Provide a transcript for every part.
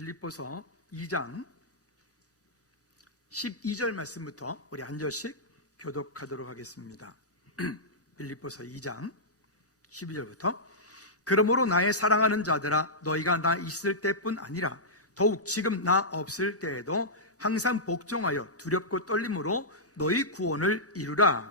빌립보서 2장 12절 말씀부터 우리 한 절씩 교독하도록 하겠습니다. 빌립보서 2장 12절부터 그러므로 나의 사랑하는 자들아 너희가 나 있을 때뿐 아니라 더욱 지금 나 없을 때에도 항상 복종하여 두렵고 떨림으로 너희 구원을 이루라.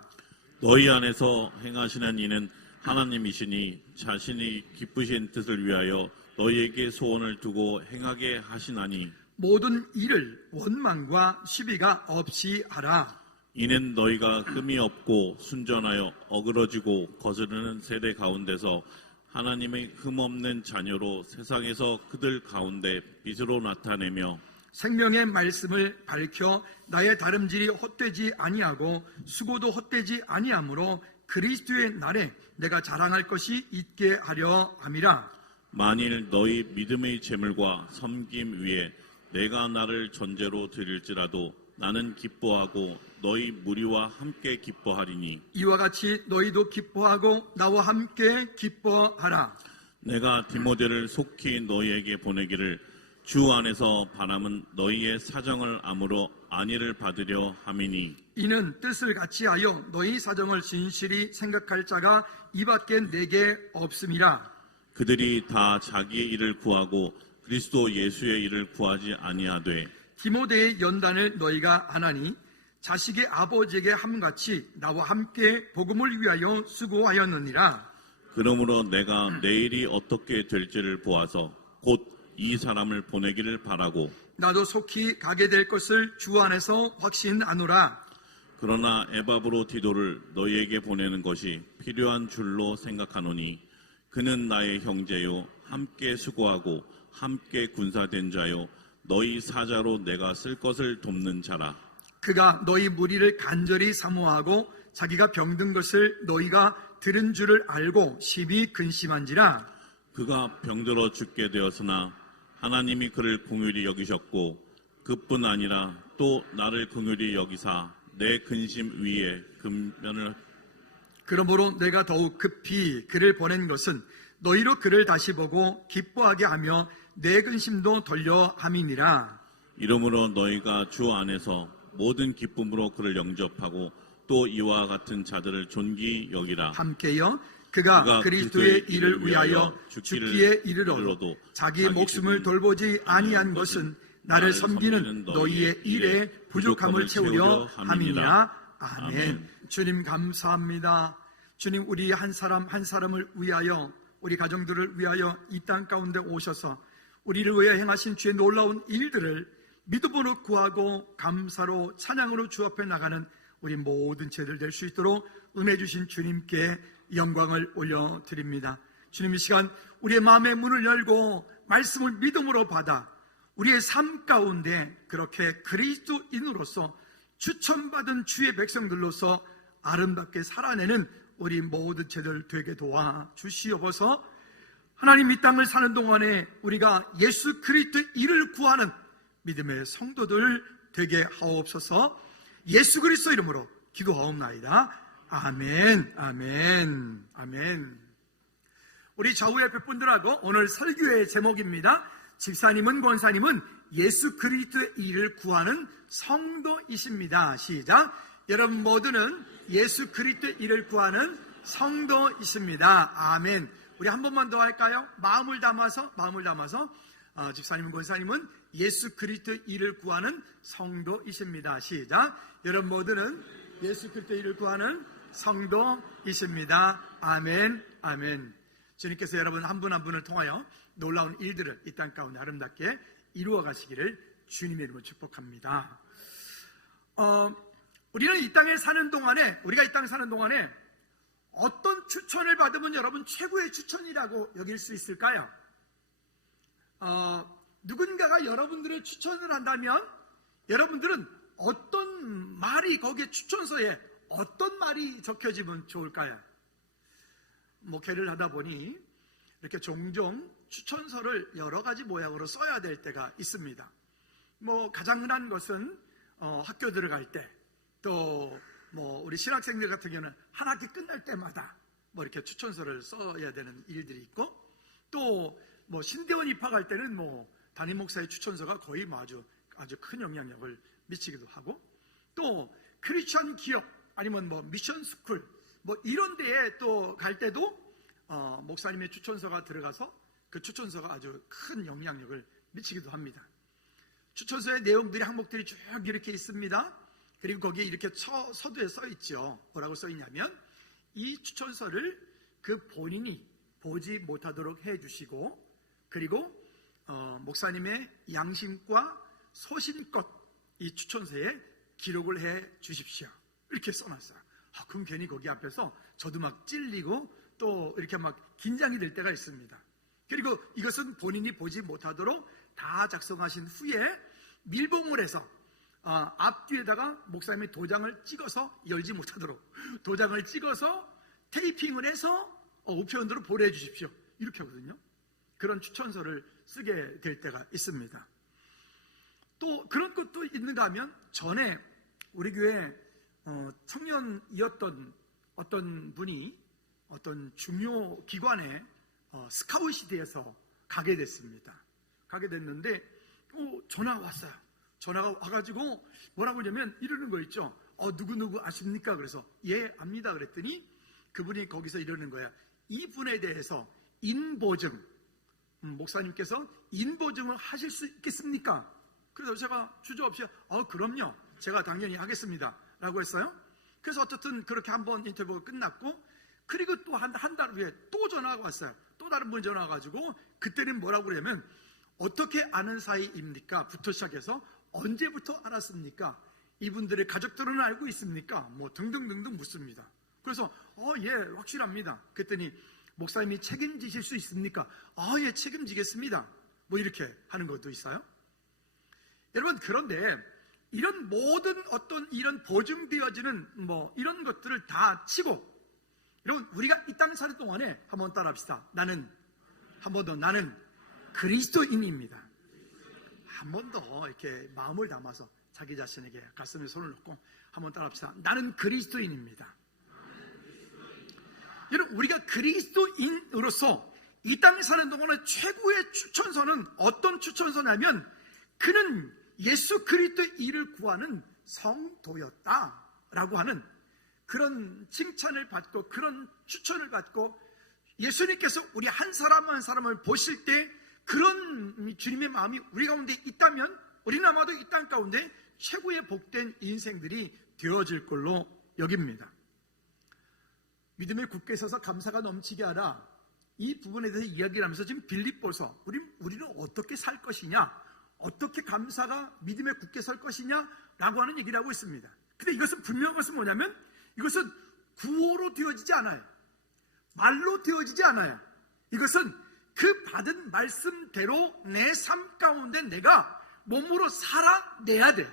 너희 안에서 행하시는 이는 하나님이시니 자신이 기쁘신 뜻을 위하여 너희에게 소원을 두고 행하게 하시나니 모든 일을 원망과 시비가 없이 하라. 이는 너희가 흠이 없고 순전하여 어그러지고 거스르는 세대 가운데서 하나님의 흠없는 자녀로 세상에서 그들 가운데 빛으로 나타내며 생명의 말씀을 밝혀 나의 다름질이 헛되지 아니하고 수고도 헛되지 아니하므로 그리스도의 날에 내가 자랑할 것이 있게 하려 함이라. 만일 너희 믿음의 재물과 섬김 위에 내가 나를 전제로 드릴지라도 나는 기뻐하고 너희 무리와 함께 기뻐하리니 이와 같이 너희도 기뻐하고 나와 함께 기뻐하라. 내가 디모데를 속히 너희에게 보내기를 주 안에서 바람은 너희의 사정을 아무로 안위를 받으려 함이니 이는 뜻을 같이하여 너희 사정을 진실히 생각할 자가 이밖에 내게 없음이라. 그들이 다 자기의 일을 구하고 그리스도 예수의 일을 구하지 아니하되 디모데의 연단을 너희가 하나니 자식의 아버지에게 함같이 나와 함께 복음을 위하여 수고하였느니라. 그러므로 내가 내일이 어떻게 될지를 보아서 곧 이 사람을 보내기를 바라고 나도 속히 가게 될 것을 주 안에서 확신하노라. 그러나 에바브로 디도를 너희에게 보내는 것이 필요한 줄로 생각하노니 그는 나의 형제요 함께 수고하고 함께 군사된 자요 너희 사자로 내가 쓸 것을 돕는 자라. 그가 너희 무리를 간절히 사모하고 자기가 병든 것을 너희가 들은 줄을 알고 심히 근심한지라. 그가 병들어 죽게 되었으나 하나님이 그를 긍휼히 여기셨고 그뿐 아니라 또 나를 긍휼히 여기사 내 근심 위에 근면을 그러므로 내가 더욱 급히 그를 보낸 것은 너희로 그를 다시 보고 기뻐하게 하며 내 근심도 덜려 함이니라. 이러므로 너희가 주 안에서 모든 기쁨으로 그를 영접하고 또 이와 같은 자들을 존귀히 여기라. 함께여 그가 그리스도의 일을 위하여 죽기에 이르러도 자기 목숨을 돌보지 아니한 것은 나를 섬기는 너희의 일에 부족함을 채우려 함이니라. 아멘. 주님 감사합니다. 주님 우리 한 사람 한 사람을 위하여 우리 가정들을 위하여 이 땅 가운데 오셔서 우리를 위하여 행하신 주의 놀라운 일들을 믿음으로 구하고 감사로 찬양으로 주 앞에 나가는 우리 모든 죄들 될 수 있도록 은혜 주신 주님께 영광을 올려드립니다. 주님 이 시간 우리의 마음의 문을 열고 말씀을 믿음으로 받아 우리의 삶 가운데 그렇게 그리스도인으로서 추천받은 주의 백성들로서 아름답게 살아내는 우리 모든 죄들 되게 도와 주시옵소서. 하나님 이 땅을 사는 동안에 우리가 예수 그리스도의 일을 구하는 믿음의 성도들 되게 하옵소서. 예수 그리스도 이름으로 기도하옵나이다. 아멘, 아멘, 아멘. 우리 좌우 옆에 분들하고 오늘 설교의 제목입니다. 집사님은 권사님은 예수 그리스도의 일을 구하는 성도이십니다. 시작. 여러분 모두는 예수 그리스도의 일을 구하는 성도이십니다. 아멘. 우리 한 번만 더 할까요? 마음을 담아서 집사님은 권사님은 예수 그리스도의 일을 구하는 성도이십니다. 시작. 여러분 모두는 예수 그리스도의 일을 구하는 성도이십니다. 아멘, 아멘. 주님께서 여러분 한 분 한 분을 통하여 놀라운 일들을 이 땅 가운데 아름답게 이루어 가시기를 주님의 이름으로 축복합니다. 우리가 이 땅에 사는 동안에 어떤 추천을 받으면 여러분 최고의 추천이라고 여길 수 있을까요? 누군가가 여러분들의 추천을 한다면 여러분들은 어떤 말이 거기에 추천서에 어떤 말이 적혀지면 좋을까요? 목회를 하다 보니 이렇게 종종 추천서를 여러 가지 모양으로 써야 될 때가 있습니다. 가장 흔한 것은 학교 들어갈 때, 또 우리 신학생들 같은 경우는 한 학기 끝날 때마다 이렇게 추천서를 써야 되는 일들이 있고, 또 신대원 입학할 때는 담임 목사의 추천서가 거의 아주 큰 영향력을 미치기도 하고, 또 크리스천 기업 아니면 미션 스쿨 이런 데에 또 갈 때도 목사님의 추천서가 들어가서 그 추천서가 아주 큰 영향력을 미치기도 합니다. 추천서의 내용들이 항목들이 쭉 이렇게 있습니다. 그리고 거기에 이렇게 서두에 써 있죠. 뭐라고 써 있냐면, 이 추천서를 그 본인이 보지 못하도록 해주시고, 그리고 목사님의 양심과 소신껏 이 추천서에 기록을 해 주십시오. 이렇게 써놨어요. 그럼 괜히 거기 앞에서 저도 막 찔리고 또 이렇게 막 긴장이 될 때가 있습니다. 그리고 이것은 본인이 보지 못하도록 다 작성하신 후에 밀봉을 해서 앞뒤에다가 목사님의 도장을 찍어서 열지 못하도록 도장을 찍어서 테이핑을 해서 우편으로 보내주십시오. 이렇게 하거든요. 그런 추천서를 쓰게 될 때가 있습니다. 또 그런 것도 있는가 하면, 전에 우리 교회 청년이었던 어떤 분이 어떤 중요 기관에 스카웃이 되어서 가게 됐습니다. 가게 됐는데 전화가 왔어요. 전화가 와가지고 뭐라고 하냐면 이러는 거 있죠. 누구누구 아십니까? 그래서 예 압니다. 그랬더니 그분이 거기서 이러는 거야. 이분에 대해서 인보증, 목사님께서 인보증을 하실 수 있겠습니까? 그래서 제가 주저없이 그럼요, 제가 당연히 하겠습니다 라고 했어요. 그래서 어쨌든 그렇게 한번 인터뷰가 끝났고, 그리고 또 한 달 후에 또 전화가 왔어요. 또 다른 분이 전화 와가지고, 그때는 뭐라고 그러냐면, 어떻게 아는 사이입니까? 부터 시작해서 언제부터 알았습니까? 이분들의 가족들은 알고 있습니까? 등등등등 묻습니다. 그래서 예 확실합니다. 그랬더니 목사님이 책임지실 수 있습니까? 예 책임지겠습니다. 이렇게 하는 것도 있어요. 여러분, 그런데 이런 모든 어떤 이런 보증되어지는 이런 것들을 다 치고, 여러분, 우리가 이 땅 사는 동안에 한번 따라합시다. 한 번 더, 나는 그리스도인입니다. 한 번 더 이렇게 마음을 담아서 자기 자신에게 가슴에 손을 놓고 한번 따라합시다. 나는 그리스도인입니다. 여러분, 우리가 그리스도인으로서 이 땅에 사는 동안에 최고의 추천서는 어떤 추천서냐면, 그는 예수 그리스도의 일을 구하는 성도였다라고 하는 그런 칭찬을 받고, 그런 추천을 받고, 예수님께서 우리 한 사람 한 사람을 보실 때 그런 주님의 마음이 우리 가운데 있다면, 우리는 아마도 이 땅 가운데 최고의 복된 인생들이 되어질 걸로 여깁니다. 믿음에 굳게 서서 감사가 넘치게 하라, 이 부분에 대해서 이야기를 하면서 지금 빌립보서 우리는 어떻게 살 것이냐, 어떻게 감사가 믿음에 굳게 설 것이냐 라고 하는 얘기를 하고 있습니다. 근데 이것은 분명한 것은 뭐냐면, 이것은 구호로 되어지지 않아요. 말로 되어지지 않아요. 이것은 그 받은 말씀대로 내 삶 가운데 내가 몸으로 살아내야 돼.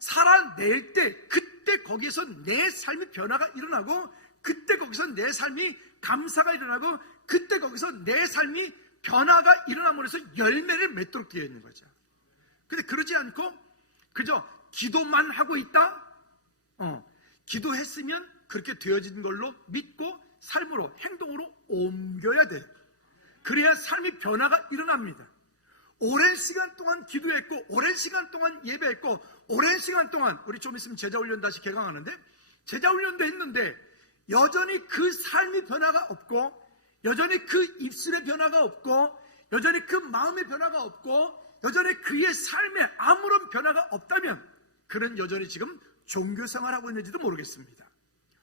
살아낼 때 그때 거기에서 내 삶의 변화가 일어나고, 그때 거기서 내 삶이 감사가 일어나고, 그때 거기서 내 삶이 변화가 일어남으로 해서 열매를 맺도록 되어 있는 거죠. 근데 그러지 않고 그저 기도만 하고 있다? 기도했으면 그렇게 되어진 걸로 믿고 삶으로, 행동으로 옮겨야 돼. 그래야 삶의 변화가 일어납니다. 오랜 시간 동안 기도했고, 오랜 시간 동안 예배했고, 오랜 시간 동안, 우리 좀 있으면 제자훈련 다시 개강하는데, 제자훈련도 했는데 여전히 그 삶의 변화가 없고, 여전히 그 입술의 변화가 없고, 여전히 그 마음의 변화가 없고, 여전히 그의 삶에 아무런 변화가 없다면 그는 여전히 지금 종교생활하고 있는지도 모르겠습니다.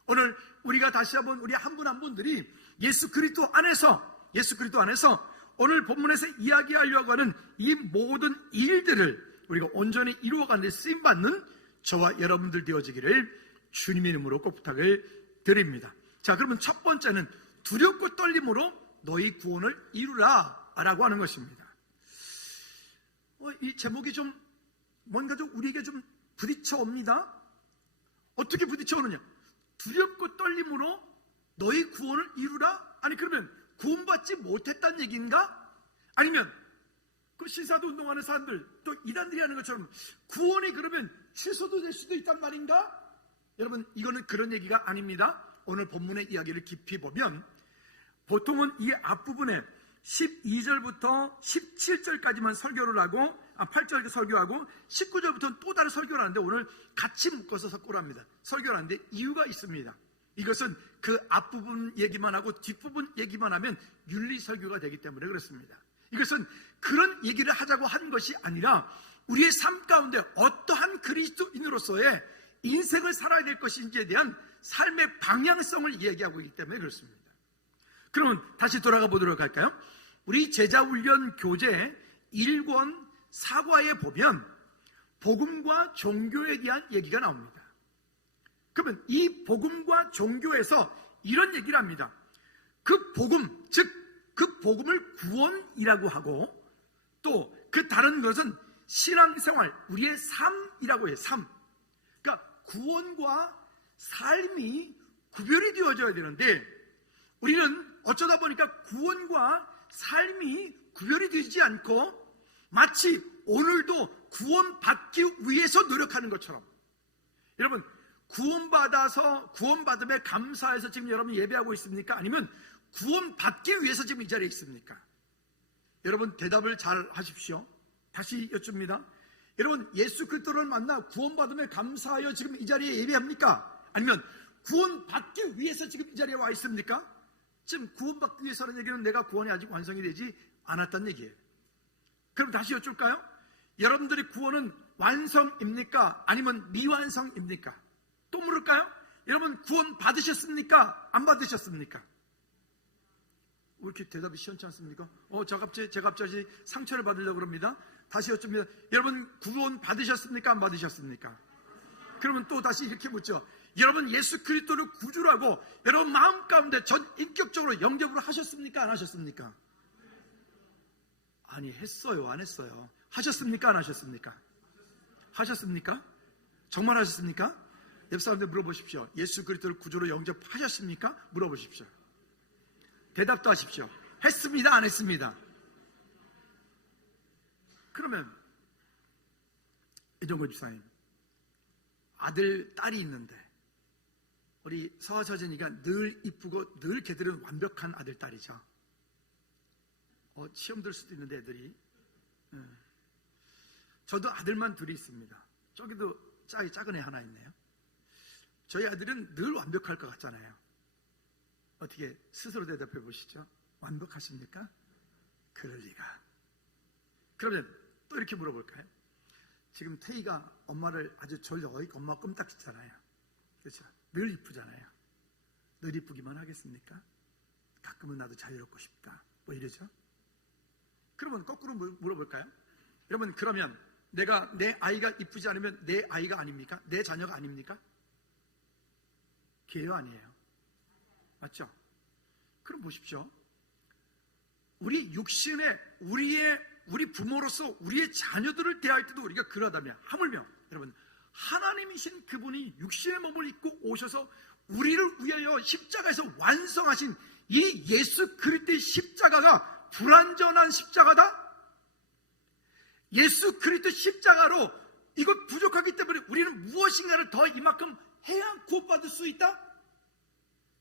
오늘 우리가 다시 한번 우리 한 분 한 분들이 예수 그리스도 안에서 오늘 본문에서 이야기하려고 하는 이 모든 일들을 우리가 온전히 이루어가는 데 쓰임받는 저와 여러분들 되어지기를 주님의 이름으로 꼭 부탁을 드립니다. 자, 그러면 첫 번째는 두렵고 떨림으로 너희 구원을 이루라 라고 하는 것입니다. 이 제목이 좀 뭔가 좀 우리에게 좀 부딪혀 옵니다. 어떻게 부딪혀 오느냐? 두렵고 떨림으로 너희 구원을 이루라? 아니, 그러면 구원받지 못했다는 얘기인가? 아니면 그 신사도 운동하는 사람들, 또 이단들이 하는 것처럼 구원이 그러면 취소도 될 수도 있단 말인가? 여러분, 이거는 그런 얘기가 아닙니다. 오늘 본문의 이야기를 깊이 보면 보통은 이 앞부분에 12절부터 17절까지만 설교를 하고 8절 설교하고 19절부터는 또 다른 설교를 하는데 오늘 같이 묶어서 설교를 합니다. 설교를 하는데 이유가 있습니다. 이것은 그 앞부분 얘기만 하고 뒷부분 얘기만 하면 윤리 설교가 되기 때문에 그렇습니다. 이것은 그런 얘기를 하자고 한 것이 아니라 우리의 삶 가운데 어떠한 그리스도인으로서의 인생을 살아야 될 것인지에 대한 삶의 방향성을 얘기하고 있기 때문에 그렇습니다. 그러면 다시 돌아가 보도록 할까요? 우리 제자훈련 교재 1권 4과에 보면 복음과 종교에 대한 얘기가 나옵니다. 그러면 이 복음과 종교에서 이런 얘기를 합니다. 그 복음, 즉 그 복음을 구원이라고 하고 또 그 다른 것은 신앙생활, 우리의 삶이라고 해요. 삶. 그러니까 구원과 삶이 구별이 되어져야 되는데 우리는 어쩌다 보니까 구원과 삶이 구별이 되지 않고 마치 오늘도 구원받기 위해서 노력하는 것처럼, 여러분 구원받음에 감사해서 지금 여러분 예배하고 있습니까? 아니면 구원받기 위해서 지금 이 자리에 있습니까? 여러분 대답을 잘 하십시오. 다시 여쭙니다. 여러분 예수 그리스도를 만나 구원받음에 감사하여 지금 이 자리에 예배합니까? 아니면 구원받기 위해서 지금 이 자리에 와 있습니까? 지금 구원받기 위해서라는 얘기는 내가 구원이 아직 완성이 되지 않았다는 얘기예요. 그럼 다시 여쭐까요? 여러분들의 구원은 완성입니까? 아니면 미완성입니까? 또 물을까요? 여러분 구원 받으셨습니까? 안 받으셨습니까? 왜 이렇게 대답이 시원치 않습니까? 제가 갑자기 상처를 받으려고 그럽니다. 다시 여쭙니다. 여러분 구원 받으셨습니까? 안 받으셨습니까? 그러면 또 다시 이렇게 묻죠. 여러분 예수 그리스도를 구주로 하고 여러분 마음 가운데 전 인격적으로 영접을 하셨습니까? 안 하셨습니까? 아니 했어요? 안 했어요? 하셨습니까? 안 하셨습니까? 하셨습니까? 정말 하셨습니까? 옆 사람들 물어보십시오. 예수 그리스도를 구주로 영접하셨습니까? 물어보십시오. 대답도 하십시오. 했습니다? 안 했습니다? 그러면 이종걸 집사님 아들, 딸이 있는데 우리 서서진이가 늘 이쁘고 늘 걔들은 완벽한 아들, 딸이죠. 시험 들 수도 있는데 애들이. 저도 아들만 둘이 있습니다. 저기도 작은 애 하나 있네요. 저희 아들은 늘 완벽할 것 같잖아요. 어떻게 스스로 대답해 보시죠. 완벽하십니까? 그럴 리가. 그러면 또 이렇게 물어볼까요? 지금 태희가 엄마를 아주 졸려오니까 엄마 껌딱지잖아요. 그렇죠? 늘 이쁘잖아요. 늘 이쁘기만 하겠습니까? 가끔은 나도 자유롭고 싶다. 뭐 이러죠? 그러면 거꾸로 물어볼까요? 여러분 그러면 내 아이가 이쁘지 않으면 내 아이가 아닙니까? 내 자녀가 아닙니까? 걔요 아니에요? 맞죠? 그럼 보십시오. 우리 육신의 우리 부모로서 우리의 자녀들을 대할 때도 우리가 그러하다면 하물며 여러분 하나님이신 그분이 육신의 몸을 입고 오셔서 우리를 위하여 십자가에서 완성하신 이 예수 그리스도의 십자가가 불완전한 십자가다? 예수 그리스도 십자가로 이것 부족하기 때문에 우리는 무엇인가를 더 이만큼 해야 구원받을 수 있다?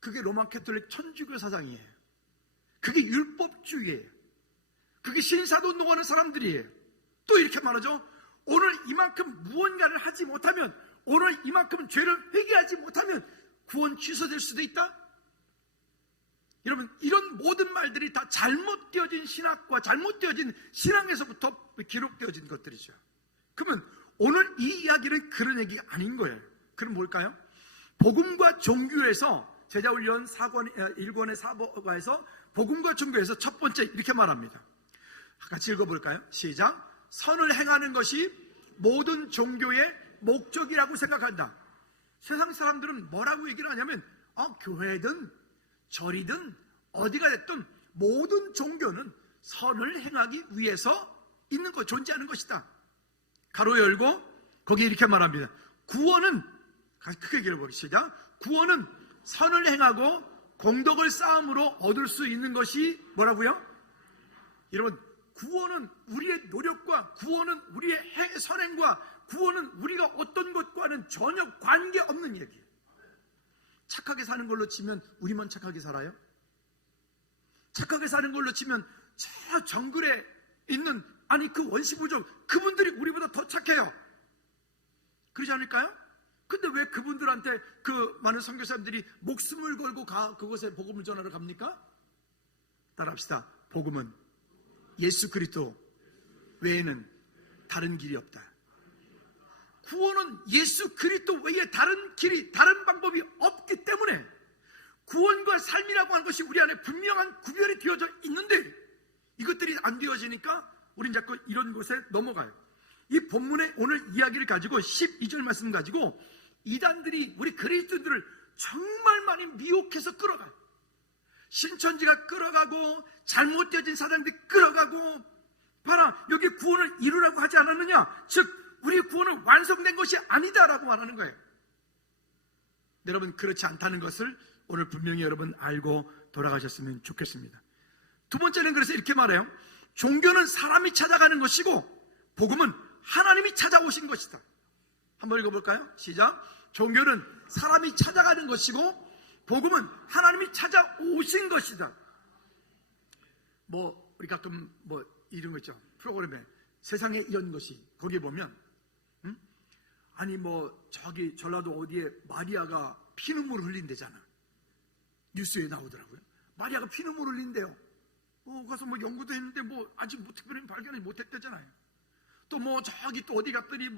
그게 로마 캐톨릭 천주교 사상이에요. 그게 율법주의예요. 그게 신사도운동하는 사람들이에요. 또 이렇게 말하죠. 오늘 이만큼 무언가를 하지 못하면, 오늘 이만큼 죄를 회개하지 못하면 구원 취소될 수도 있다? 여러분 이런 모든 말들이 다 잘못되어진 신학과 잘못되어진 신앙에서부터 기록되어진 것들이죠. 그러면 오늘 이 이야기는 그런 얘기가 아닌 거예요. 그럼 뭘까요? 복음과 종교에서 제자훈련 1권의 4과에서 복음과 종교에서 첫 번째 이렇게 말합니다. 같이 읽어볼까요? 시작. 선을 행하는 것이 모든 종교의 목적이라고 생각한다. 세상 사람들은 뭐라고 얘기를 하냐면 교회든 절이든 어디가 됐든 모든 종교는 선을 행하기 위해서 있는 것, 존재하는 것이다. 가로 열고 거기 이렇게 말합니다. 구원은, 크게 읽어보시죠. 구원은 선을 행하고 공덕을 쌓음으로 얻을 수 있는 것이 뭐라고요? 여러분 구원은 우리의 노력과 구원은 우리의 선행과 구원은 우리가 어떤 것과는 전혀 관계없는 얘기예요. 착하게 사는 걸로 치면 우리만 착하게 살아요? 착하게 사는 걸로 치면 저 정글에 있는 아니 그 원시부족 그분들이 우리보다 더 착해요. 그러지 않을까요? 근데 왜 그분들한테 그 많은 선교사님들이 목숨을 걸고 그곳에 복음을 전하러 갑니까? 따라합시다. 복음은 예수 그리스도 외에는 다른 길이 없다. 구원은 예수 그리스도 외에 다른 길이, 다른 방법이 없기 때문에 구원과 삶이라고 하는 것이 우리 안에 분명한 구별이 되어져 있는데 이것들이 안 되어지니까 우린 자꾸 이런 곳에 넘어가요. 이 본문의 오늘 이야기를 가지고 12절 말씀 가지고 이단들이 우리 그리스도인들을 정말 많이 미혹해서 끌어가요. 신천지가 끌어가고 잘못되어진 사상들이 끌어가고 봐라 여기 구원을 이루라고 하지 않았느냐, 즉 우리 구원은 완성된 것이 아니다라고 말하는 거예요. 여러분 그렇지 않다는 것을 오늘 분명히 여러분 알고 돌아가셨으면 좋겠습니다. 두 번째는 그래서 이렇게 말해요. 종교는 사람이 찾아가는 것이고 복음은 하나님이 찾아오신 것이다. 한번 읽어볼까요? 시작. 종교는 사람이 찾아가는 것이고 복음은 하나님이 찾아오신 것이다. 우리 가끔 이런 거 있죠. 프로그램에 세상에 이런 것이 거기에 보면 아니 저기 전라도 어디에 마리아가 피눈물을 흘린대잖아. 뉴스에 나오더라고요. 마리아가 피눈물을 흘린대요. 가서 연구도 했는데 아직 특별히 발견을 못했대잖아요. 또 저기 또 어디 갔더니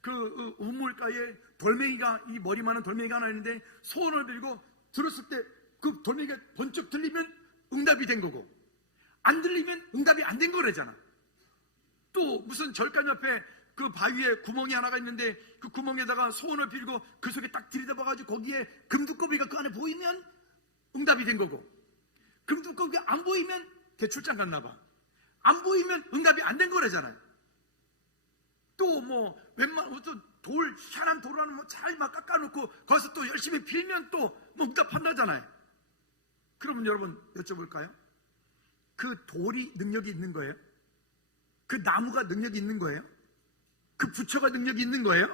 그 우물가에 돌멩이가 이 머리 많은 돌멩이가 하나 있는데 소원을 들고 들었을 때 그 돌멩이가 번쩍 들리면 응답이 된 거고 안 들리면 응답이 안 된 거래잖아. 또 무슨 절간 옆에 그 바위에 구멍이 하나가 있는데 그 구멍에다가 소원을 빌고 그 속에 딱 들이다봐가지고 거기에 금두꺼비가 그 안에 보이면 응답이 된 거고 금두꺼비가 안 보이면 걔 출장 갔나 봐. 안 보이면 응답이 안 된 거래잖아요. 또 웬만한 희한한 돌을 하나 잘 깎아놓고 거기서 또 열심히 빌면 또 응답한다잖아요. 그러면 여러분 여쭤볼까요? 그 돌이 능력이 있는 거예요? 그 나무가 능력이 있는 거예요? 그 부처가 능력이 있는 거예요?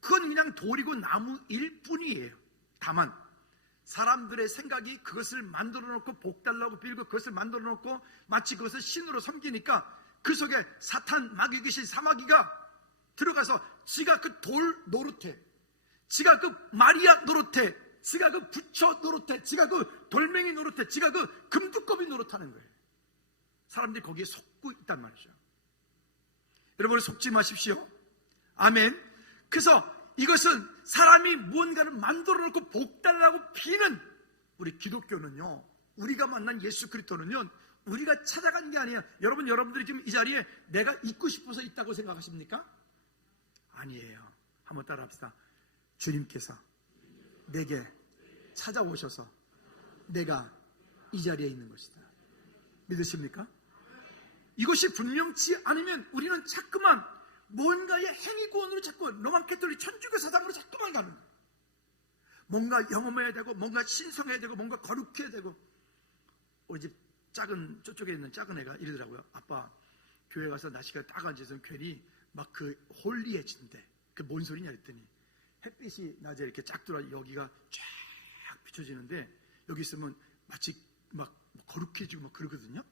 그건 그냥 돌이고 나무일 뿐이에요. 다만 사람들의 생각이 그것을 만들어 놓고 복달라고 빌고 그것을 만들어 놓고 마치 그것을 신으로 섬기니까 그 속에 사탄 마귀 귀신 사마귀가 들어가서 지가 그 돌 노릇해, 지가 그 마리아 노릇해, 지가 그 부처 노릇해, 지가 그 돌멩이 노릇해, 지가 그 금두꺼비 노릇하는 거예요. 사람들이 거기에 속고 있단 말이죠. 여러분 속지 마십시오. 아멘. 그래서 이것은 사람이 무언가를 만들어 놓고 복달라고 피는 우리 기독교는요, 우리가 만난 예수 그리스도는요, 우리가 찾아간 게 아니에요. 여러분들이 지금 이 자리에 내가 있고 싶어서 있다고 생각하십니까? 아니에요. 한번 따라합시다. 주님께서 내게 찾아오셔서 내가 이 자리에 있는 것이다. 믿으십니까? 이것이 분명치 않으면 우리는 자꾸만 뭔가의 행위구원으로 자꾸 로만 캐톨릭 천주교 사상으로 자꾸만 가는 거예요. 뭔가 영험해야 되고 뭔가 신성해야 되고 뭔가 거룩해야 되고. 우리 집 저쪽에 있는 작은 애가 이러더라고요. 아빠 교회 가서 날씨가 딱 앉아서 괜히 막 그 홀리해진대. 그 뭔 소리냐 했더니 햇빛이 낮에 이렇게 쫙 들어와 여기가 쫙 비춰지는데 여기 있으면 마치 막 거룩해지고 막 그러거든요.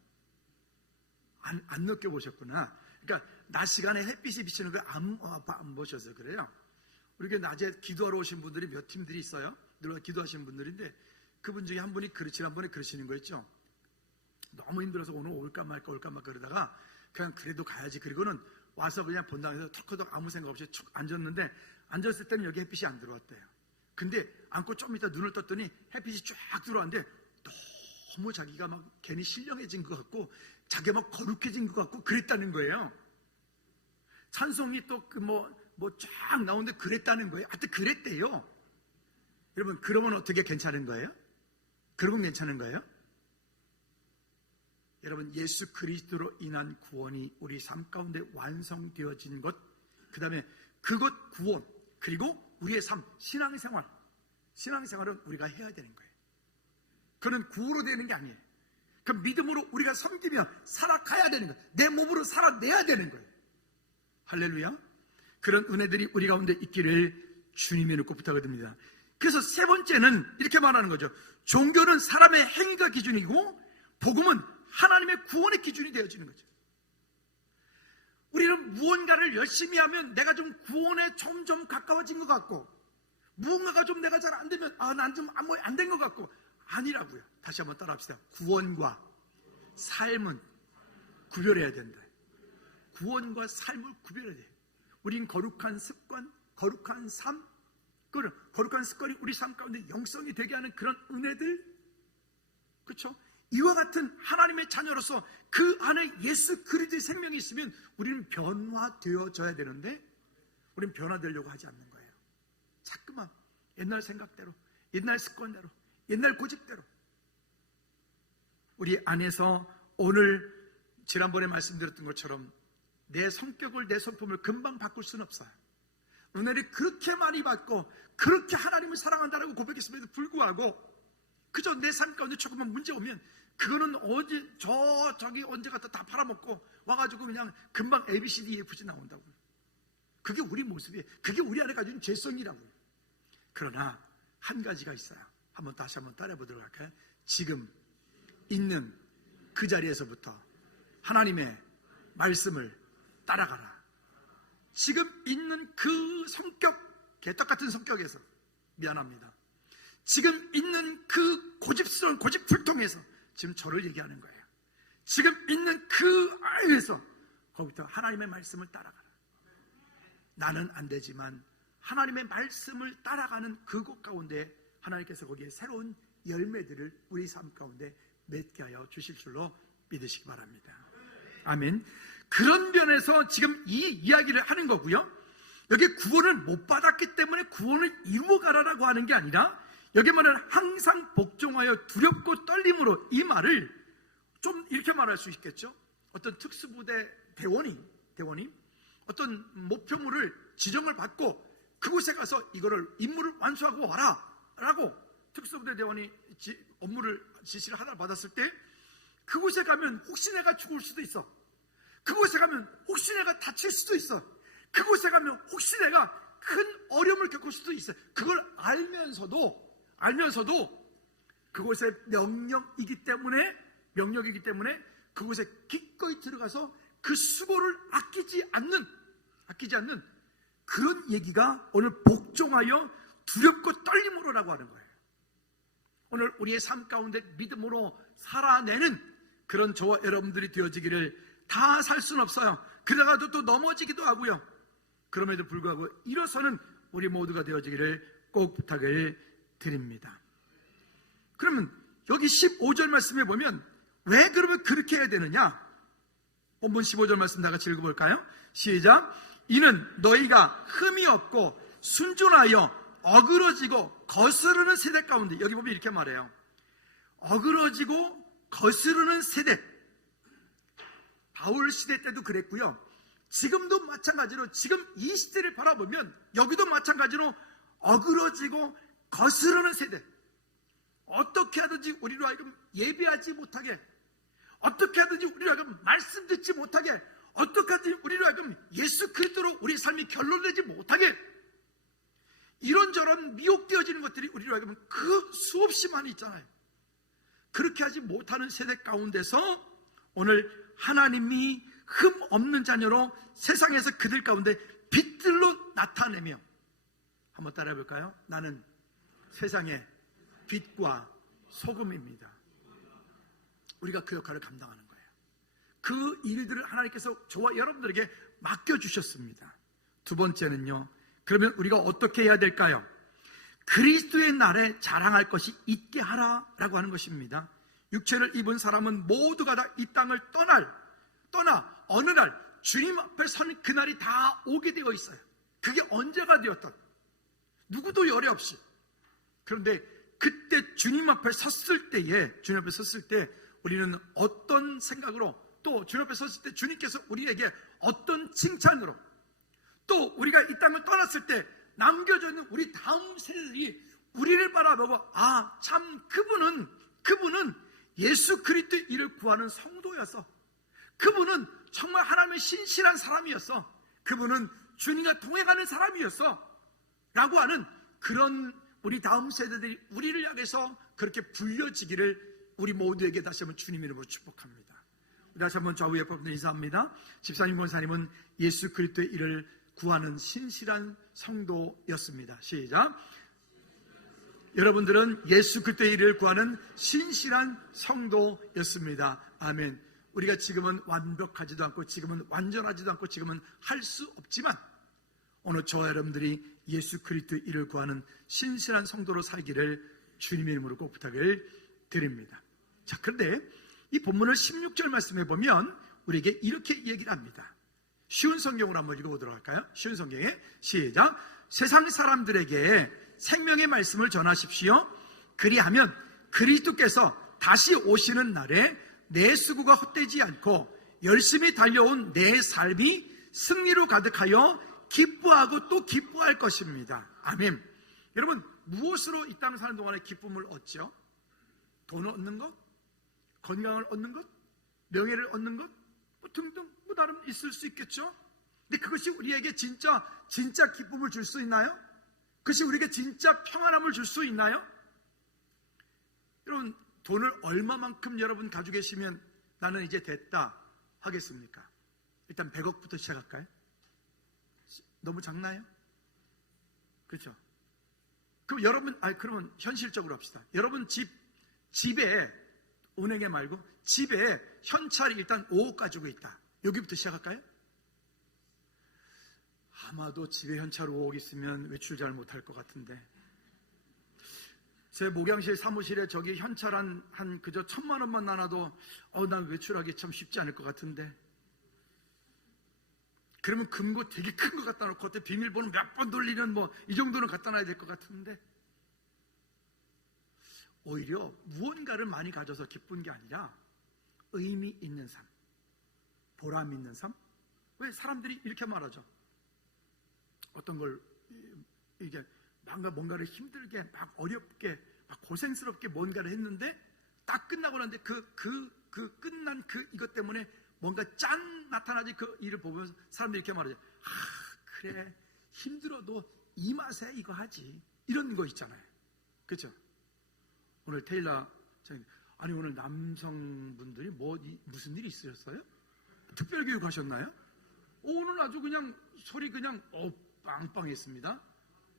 안 느껴보셨구나. 그러니까 낮 시간에 햇빛이 비치는 걸 안 보셔서 그래요. 우리 낮에 기도하러 오신 분들이 몇 팀들이 있어요. 늘 기도하시는 분들인데 그분 중에 한 분이 한 번에 그러시는 거 있죠. 너무 힘들어서 오늘 올까 말까 그러다가 그냥 그래도 가야지. 그리고는 와서 그냥 본당 에서 턱커덕 아무 생각 없이 툭 앉았는데 앉았을 때는 여기 햇빛이 안 들어왔대요. 근데 앉고 좀 이따 눈을 떴더니 햇빛이 쫙 들어왔는데 너무 자기가 막 괜히 신령해진 것 같고 자기가 막 거룩해진 것 같고 그랬다는 거예요. 찬송이 또 쫙 나오는데 그랬다는 거예요. 하여튼 그랬대요. 여러분 그러면 어떻게 괜찮은 거예요? 그러면 괜찮은 거예요? 여러분 예수 그리스도로 인한 구원이 우리 삶 가운데 완성되어진 것, 그 다음에 그것 구원, 그리고 우리의 삶, 신앙생활은 우리가 해야 되는 거예요. 그는 구호로 되는 게 아니에요. 그 믿음으로 우리가 섬기며 살아가야 되는 거예요. 내 몸으로 살아내야 되는 거예요. 할렐루야. 그런 은혜들이 우리 가운데 있기를 주님의 놓고 부탁드립니다. 그래서 세 번째는 이렇게 말하는 거죠. 종교는 사람의 행위가 기준이고 복음은 하나님의 구원의 기준이 되어지는 거죠. 우리는 무언가를 열심히 하면 내가 좀 구원에 점점 가까워진 것 같고, 무언가가 좀 내가 잘 안 되면 난 좀 안 된 것 같고, 아니라고요. 다시 한번 따라합시다. 구원과 삶은 구별해야 된다. 구원과 삶을 구별해야 돼. 우린 거룩한 습관, 거룩한 삶, 거룩한 습관이 우리 삶 가운데 영성이 되게 하는 그런 은혜들, 그렇죠? 이와 같은 하나님의 자녀로서 그 안에 예수 그리스도의 생명이 있으면 우리는 변화되어져야 되는데, 우리는 변화되려고 하지 않는 거예요. 자꾸만 옛날 생각대로, 옛날 습관대로, 옛날 고집대로. 우리 안에서 오늘 지난번에 말씀드렸던 것처럼 내 성격을, 내 성품을 금방 바꿀 수는 없어요. 은혜를 그렇게 많이 받고 그렇게 하나님을 사랑한다라고 고백했음에도 불구하고 그저 내 삶 가운데 조금만 문제 오면 그거는 저기 언제 갖다 다 팔아먹고 와가지고 그냥 금방 ABCDEFG 나온다고요. 그게 우리 모습이에요. 그게 우리 안에 가진 죄성이라고요. 그러나 한 가지가 있어요. 다시 한번 따라해보도록 할까요? 지금 있는 그 자리에서부터 하나님의 말씀을 따라가라. 지금 있는 그 성격, 개떡 같은 성격에서, 미안합니다, 지금 있는 그 고집스러운 고집불통에서 지금 저를 얘기하는 거예요. 지금 있는 그 안에서 거기부터 하나님의 말씀을 따라가라. 나는 안 되지만 하나님의 말씀을 따라가는 그곳 가운데 하나님께서 거기에 새로운 열매들을 우리 삶 가운데 맺게 하여 주실 줄로 믿으시기 바랍니다. 아멘. 그런 면에서 지금 이 이야기를 하는 거고요. 여기 구원을 못 받았기 때문에 구원을 이루어가라라고 하는 게 아니라, 여기 말은 항상 복종하여 두렵고 떨림으로, 이 말을 좀 이렇게 말할 수 있겠죠. 어떤 특수부대 대원이 어떤 목표물을 지정을 받고 그곳에 가서 이거를 임무를 완수하고 와라 라고 특수부대 대원이 업무를 지시를 하나 받았을 때, 그곳에 가면 혹시 내가 죽을 수도 있어, 그곳에 가면 혹시 내가 다칠 수도 있어, 그곳에 가면 혹시 내가 큰 어려움을 겪을 수도 있어. 그걸 알면서도 그곳의 명령이기 때문에 그곳에 기꺼이 들어가서 그 수고를 아끼지 않는 그런 얘기가 오늘 복종하여 두렵고 떨림으로라고 하는 거예요. 오늘 우리의 삶 가운데 믿음으로 살아내는 그런 저와 여러분들이 되어지기를, 다 살 수는 없어요. 그러다가도 또 넘어지기도 하고요. 그럼에도 불구하고 일어서는 우리 모두가 되어지기를 꼭 부탁을 드립니다. 그러면 여기 15절 말씀에 보면 왜 그러면 그렇게 해야 되느냐? 본문 15절 말씀 다 같이 읽어볼까요? 시작. 이는 너희가 흠이 없고 순전하여 어그러지고 거스르는 세대 가운데, 여기 보면 이렇게 말해요. 어그러지고 거스르는 세대. 바울 시대 때도 그랬고요. 지금도 마찬가지로 지금 이 시대를 바라보면 여기도 마찬가지로 어그러지고 거스르는 세대. 어떻게 하든지 우리로 하여금 예배하지 못하게, 어떻게 하든지 우리로 하여금 말씀 듣지 못하게, 어떻게 하든지 우리로 하여금 예수 그리스도로 우리 삶이 결론내지 못하게, 이런저런 미혹되어지는 것들이 우리로 하여금 그 수없이 많이 있잖아요. 그렇게 하지 못하는 세대 가운데서 오늘 하나님이 흠 없는 자녀로 세상에서 그들 가운데 빛들로 나타내며, 한번 따라해 볼까요? 나는 세상의 빛과 소금입니다. 우리가 그 역할을 감당하는 거예요. 그 일들을 하나님께서 저와 여러분들에게 맡겨주셨습니다. 두 번째는요, 그러면 우리가 어떻게 해야 될까요? 그리스도의 날에 자랑할 것이 있게 하라라고 하는 것입니다. 육체를 입은 사람은 모두가 다 이 땅을 떠나 어느 날 주님 앞에 선 그날이 다 오게 되어 있어요. 그게 언제가 되었던 누구도 열애 없이. 그런데 그때 주님 앞에 섰을 때 우리는 어떤 생각으로, 또 주님 앞에 섰을 때 주님께서 우리에게 어떤 칭찬으로, 또 우리가 이 땅을 떠났을 때 남겨져 있는 우리 다음 세대들이 우리를 바라보고, 아, 참 그분은 예수 그리스도의 일을 구하는 성도였어, 그분은 정말 하나님의 신실한 사람이었어, 그분은 주님과 동행하는 사람이었어 라고 하는 그런 우리 다음 세대들이 우리를 향해서 그렇게 불려지기를 우리 모두에게 다시 한번 주님 이름으로 축복합니다. 다시 한번 좌우 옆에 분들 인사합니다. 집사님, 권사님은 예수 그리스도의 일을 구하는 신실한 성도였습니다. 시작. 여러분들은 예수 그리스도의 일을 구하는 신실한 성도였습니다. 아멘. 우리가 지금은 완벽하지도 않고 지금은 완전하지도 않고 지금은 할 수 없지만 오늘 저와 여러분들이 예수 그리스도의 일을 구하는 신실한 성도로 살기를 주님의 이름으로 꼭 부탁을 드립니다. 자, 그런데 이 본문을 16절 말씀해 보면 우리에게 이렇게 얘기를 합니다. 쉬운 성경으로 한번 읽어보도록 할까요? 쉬운 성경에 시작. 세상 사람들에게 생명의 말씀을 전하십시오. 그리하면 그리스도께서 다시 오시는 날에 내 수고가 헛되지 않고 열심히 달려온 내 삶이 승리로 가득하여 기뻐하고 또 기뻐할 것입니다. 아멘. 여러분, 무엇으로 이 땅 사는 동안에 기쁨을 얻죠? 돈을 얻는 것? 건강을 얻는 것? 명예를 얻는 것? 뭐 등등 뭐 다른 있을 수 있겠죠? 근데 그것이 우리에게 진짜 기쁨을 줄 수 있나요? 그것이 우리에게 진짜 평안함을 줄 수 있나요? 여러분, 돈을 얼마만큼 여러분 가지고 계시면 나는 이제 됐다 하겠습니까? 일단 100억부터 시작할까요? 너무 작나요? 그렇죠? 그럼 여러분, 그러면 현실적으로 합시다. 여러분 집에, 은행에 말고 집에 현찰이 일단 5억 가지고 있다. 여기부터 시작할까요? 아마도 집에 현찰 5억 있으면 외출 잘 못할 것 같은데. 제 목양실 사무실에 저기 현찰 한 그저 1,000만 원만 나눠도 난 외출하기 참 쉽지 않을 것 같은데. 그러면 금고 되게 큰 거 갖다 놓고 그때 비밀번호 몇 번 돌리는 뭐 이 정도는 갖다 놔야 될 것 같은데. 오히려 무언가를 많이 가져서 기쁜 게 아니라 의미 있는 삶, 보람 있는 삶. 왜 사람들이 이렇게 말하죠? 어떤 걸 이게 뭔가를 힘들게 막 어렵게 막 고생스럽게 뭔가를 했는데 딱 끝나고 나는데 그 끝난 이것 때문에 뭔가 짠 나타나지 그 일을 보면서 사람들이 이렇게 말하죠. 그래 힘들어도 이 맛에 이거 하지. 이런 거 있잖아요. 그렇죠? 오늘 테일라 아니 오늘 남성분들이 무슨 일이 있으셨어요? 특별 교육 하셨나요? 오늘 아주 그냥 소리 그냥 빵빵했습니다.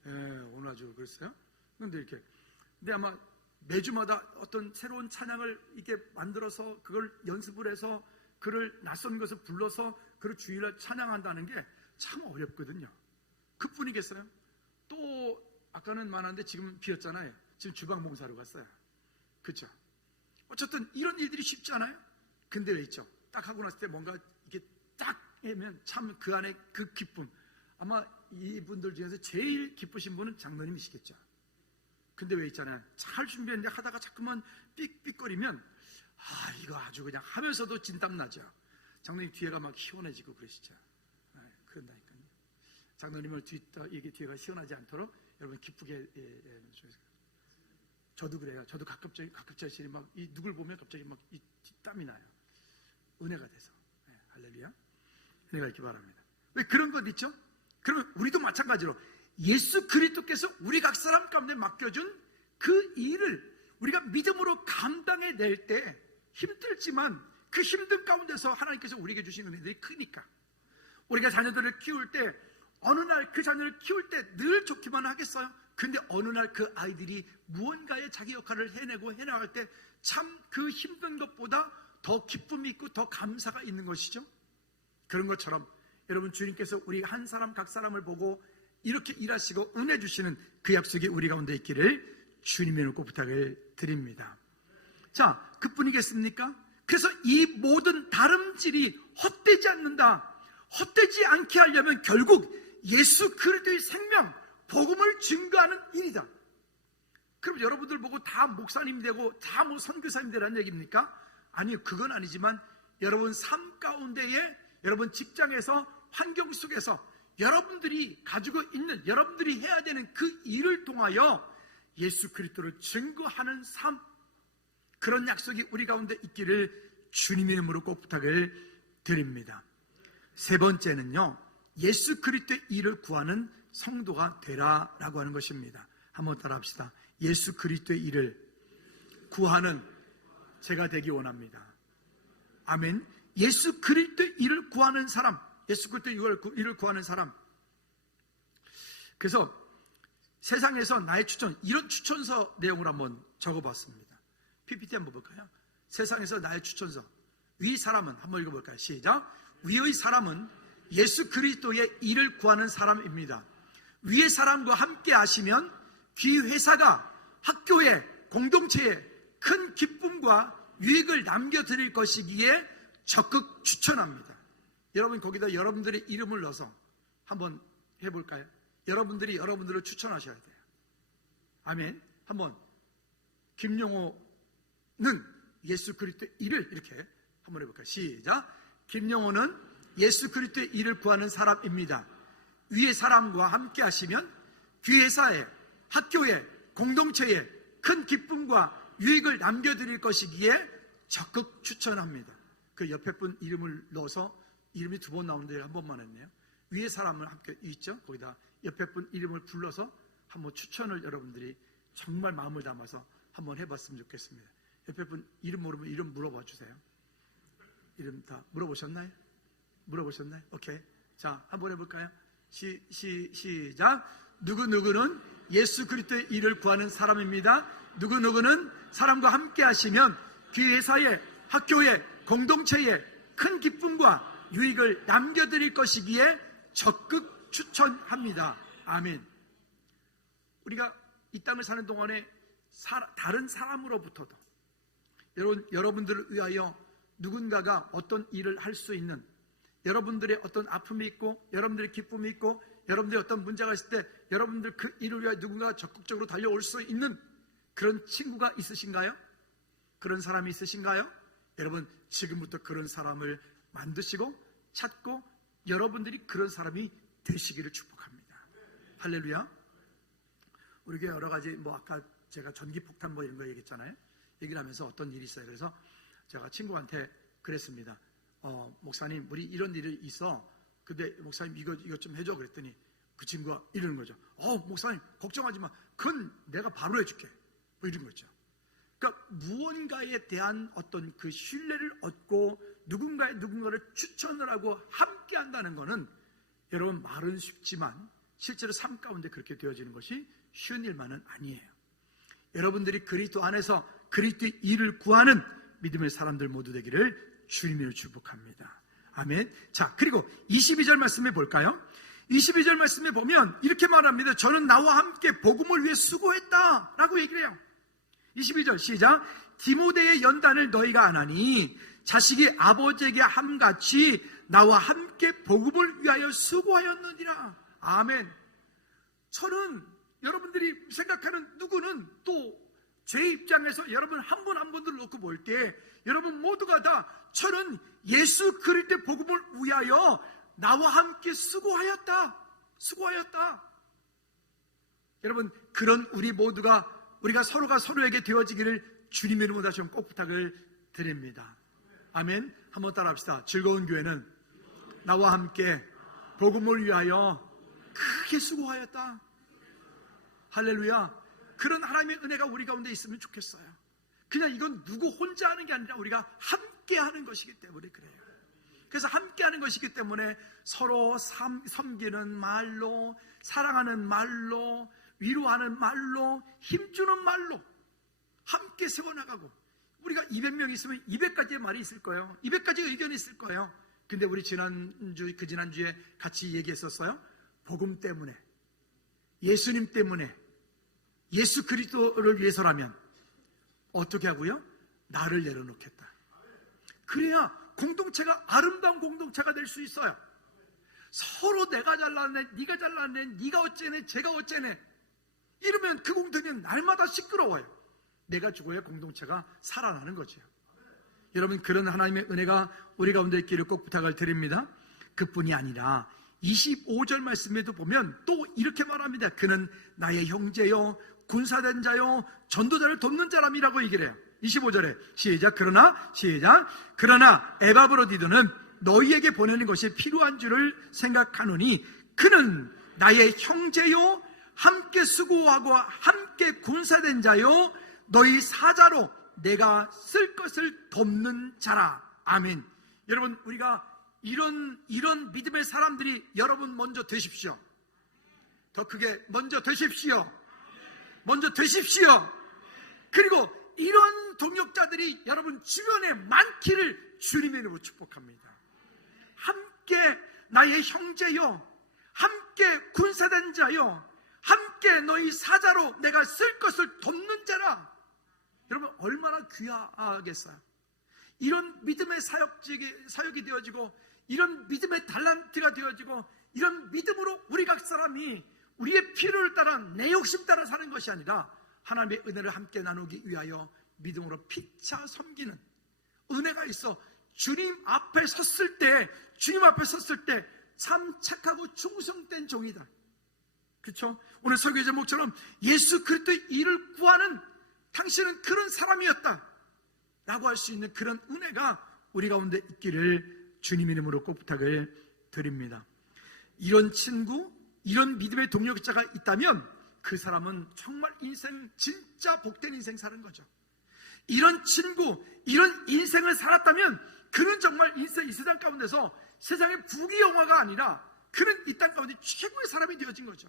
예, 오늘 아주 그랬어요. 근데 아마 매주마다 어떤 새로운 찬양을 이렇게 만들어서 그걸 연습을 해서 그를 낯선 것을 불러서 그를 주일날 찬양한다는 게 참 어렵거든요. 그뿐이겠어요? 또 아까는 많았는데 지금 비었잖아요. 지금 주방 봉사로 갔어요. 그렇죠? 어쨌든 이런 일들이 쉽지 않아요? 근데 왜 있죠? 딱 하고 났을 때 뭔가 이게 딱 하면 참 그 안에 그 기쁨. 아마 이분들 중에서 제일 기쁘신 분은 장로님이시겠죠. 근데 왜 있잖아요. 잘 준비했는데 하다가 자꾸만 삑삑거리면 이거 아주 그냥 하면서도 진땀 나죠. 장로님 뒤에가 막 시원해지고 그러시죠. 그런다니까요. 장로님을 이게 뒤에가 시원하지 않도록 여러분 기쁘게 저도 그래요. 저도 가끔씩 막 누굴 보면 갑자기 막 이 땀이 나요. 은혜가 돼서. 할렐루야. 은혜가 있기 바랍니다. 왜 그런 것 있죠? 그러면 우리도 마찬가지로 예수 그리스도께서 우리 각 사람 가운데 맡겨준 그 일을 우리가 믿음으로 감당해낼 때 힘들지만 그 힘든 가운데서 하나님께서 우리에게 주신 은혜들이 크니까 우리가 자녀들을 키울 때 어느 날 그 자녀를 키울 때 늘 좋기만 하겠어요? 근데 어느 날 그 아이들이 무언가의 자기 역할을 해내고 해나갈 때 참 그 힘든 것보다 더 기쁨이 있고 더 감사가 있는 것이죠. 그런 것처럼 여러분 주님께서 우리 한 사람 각 사람을 보고 이렇게 일하시고 은혜 주시는 그 약속이 우리 가운데 있기를 주님의 이름으로 부탁을 드립니다. 자, 그뿐이겠습니까? 그래서 이 모든 다름질이 헛되지 않는다. 헛되지 않게 하려면 결국 예수 그리스도의 생명, 복음을 증거하는 일이다. 그럼 여러분들 보고 다 목사님 되고 다 뭐 선교사님 되라는 얘기입니까? 아니요, 그건 아니지만 여러분 삶 가운데에 여러분 직장에서 환경 속에서 여러분들이 가지고 있는 여러분들이 해야 되는 그 일을 통하여 예수 그리스도를 증거하는 삶, 그런 약속이 우리 가운데 있기를 주님의 이름으로 꼭 부탁을 드립니다. 세 번째는요, 예수 그리스도의 일을 구하는 성도가 되라라고 하는 것입니다. 한번 따라합시다. 예수 그리스도의 일을 구하는 제가 되기 원합니다. 아멘. 예수 그리스도의 일을 구하는 사람, 예수 그리스도의 일을 구하는 사람. 그래서 세상에서 나의 추천, 이런 추천서 내용을 한번 적어봤습니다. PPT 한번 볼까요? 세상에서 나의 추천서. 위 사람은 한번 읽어볼까요? 시작. 위의 사람은 예수 그리스도의 일을 구하는 사람입니다. 위의 사람과 함께 하시면 귀 회사가 학교에, 공동체에 큰 기쁨과 유익을 남겨드릴 것이기에 적극 추천합니다. 여러분 거기다 여러분들의 이름을 넣어서 한번 해볼까요? 여러분들이 여러분들을 추천하셔야 돼요. 아멘. 한번 김용호는 예수 그리스도의 일을 이렇게 한번 해볼까요? 시작. 김용호는 예수 그리스도의 일을 구하는 사람입니다. 위의 사람과 함께 하시면 귀회사에, 학교에, 공동체에 큰 기쁨과 유익을 남겨드릴 것이기에 적극 추천합니다. 그 옆에 분 이름을 넣어서 이름이 2번 나오는데 한 번만 했네요. 위의 사람을 함께 있죠? 거기다 옆에 분 이름을 불러서 한번 추천을 여러분들이 정말 마음을 담아서 한번 해봤으면 좋겠습니다. 옆에 분 이름 모르면 이름 물어봐 주세요. 이름 다 물어보셨나요? 물어보셨나요? 오케이. 자, 한번 해볼까요? 시작. 누구누구는 예수 그리스도의 일을 구하는 사람입니다. 누구누구는 사람과 함께 하시면 귀회사에, 학교에, 공동체에 큰 기쁨과 유익을 남겨드릴 것이기에 적극 추천합니다. 아멘. 우리가 이 땅을 사는 동안에 다른 사람으로부터도 여러분들을 위하여 누군가가 어떤 일을 할 수 있는, 여러분들의 어떤 아픔이 있고 여러분들의 기쁨이 있고 여러분들의 어떤 문제가 있을 때 여러분들 그 일을 위하여 누군가 적극적으로 달려올 수 있는 그런 친구가 있으신가요? 그런 사람이 있으신가요? 여러분 지금부터 그런 사람을 만드시고 찾고 여러분들이 그런 사람이 되시기를 축복합니다. 할렐루야. 우리 교회 여러 가지 아까 제가 전기폭탄 이런 거 얘기했잖아요. 얘기를 하면서 어떤 일이 있어요. 그래서 제가 친구한테 그랬습니다. 목사님 우리 이런 일이 있어. 근데 목사님 이거 좀 해줘. 그랬더니 그 친구가 이러는 거죠. 목사님 걱정하지 마. 그건 내가 바로 해줄게. 이런 거죠. 그러니까 무언가에 대한 어떤 그 신뢰를 얻고 누군가를 추천을 하고 함께 한다는 것은 여러분 말은 쉽지만 실제로 삶 가운데 그렇게 되어지는 것이 쉬운 일만은 아니에요. 여러분들이 그리스도 안에서 그리스도의 일을 구하는 믿음의 사람들 모두 되기를 주님으로 축복합니다. 아멘. 자, 그리고 22절 말씀에 볼까요? 22절 말씀에 보면 이렇게 말합니다. 저는 나와 함께 복음을 위해 수고했다 라고 얘기를 해요. 22절 시작. 디모데의 연단을 너희가 안 하니 자식이 아버지에게 함같이 나와 함께 복음을 위하여 수고하였느니라. 아멘. 저는 여러분들이 생각하는 누구는 또 제 입장에서 여러분 한 분 한 분들 놓고 볼 때 여러분 모두가 다 저는 예수 그리스도의 복음을 위하여 나와 함께 수고하였다. 여러분 그런 우리 모두가 우리가 서로가 서로에게 되어지기를 주님의 이름으로 다시 한번 꼭 부탁을 드립니다. 아멘. 한번 따라합시다. 즐거운 교회는 나와 함께 복음을 위하여 크게 수고하였다. 할렐루야. 그런 하나님의 은혜가 우리 가운데 있으면 좋겠어요. 그냥 이건 누구 혼자 하는 게 아니라 우리가 함께 하는 것이기 때문에 그래요. 그래서 함께 하는 것이기 때문에 서로 섬기는 말로, 사랑하는 말로, 위로하는 말로, 힘주는 말로 함께 세워나가고, 우리가 200명 있으면 200가지의 말이 있을 거예요. 200가지의 의견이 있을 거예요. 근데 우리 지난주에 같이 얘기했었어요. 복음 때문에, 예수님 때문에, 예수 그리스도를 위해서라면 어떻게 하고요? 나를 내려놓겠다. 그래야 공동체가 아름다운 공동체가 될 수 있어요. 서로 내가 잘났네, 네가 잘났네, 네가 어째네, 제가 어째네 이러면 그 공동체는 날마다 시끄러워요. 내가 죽어야 공동체가 살아나는 거죠. 여러분 그런 하나님의 은혜가 우리 가운데 있기를 꼭 부탁을 드립니다. 그뿐이 아니라 25절 말씀에도 보면 또 이렇게 말합니다. 그는 나의 형제요 군사된 자요 전도자를 돕는 자람이라고 얘기를 해요. 25절에 시작. 그러나 에바브로디도는 너희에게 보내는 것이 필요한 줄을 생각하노니 그는 나의 형제요 함께 수고하고 함께 군사된 자요 너희 사자로 내가 쓸 것을 돕는 자라. 아멘. 여러분, 우리가 이런 믿음의 사람들이 여러분 먼저 되십시오. 더 크게 먼저 되십시오. 먼저 되십시오. 그리고 이런 동역자들이 여러분 주변에 많기를 주님의 이름으로 축복합니다. 함께 나의 형제요, 함께 군사된 자요, 함께 너희 사자로 내가 쓸 것을 돕는 자라. 여러분, 얼마나 귀하겠어요. 이런 믿음의 사역이 되어지고, 이런 믿음의 달란트가 되어지고, 이런 믿음으로 우리 각 사람이 우리의 필요를 따라 내 욕심 따라 사는 것이 아니라 하나님의 은혜를 함께 나누기 위하여 믿음으로 피차 섬기는 은혜가 있어. 주님 앞에 섰을 때 참 착하고 충성된 종이다. 그렇죠? 오늘 설교 제목처럼 예수 그리스도의 일을 구하는 당신은 그런 사람이었다 라고 할 수 있는 그런 은혜가 우리 가운데 있기를 주님 이름으로 꼭 부탁을 드립니다. 이런 친구, 이런 믿음의 동력자가 있다면 그 사람은 정말 인생 진짜 복된 인생 사는 거죠. 이런 친구, 이런 인생을 살았다면 그는 정말 인생 이 세상 가운데서 세상의 부귀영화가 아니라 그는 이 땅 가운데 최고의 사람이 되어진 거죠.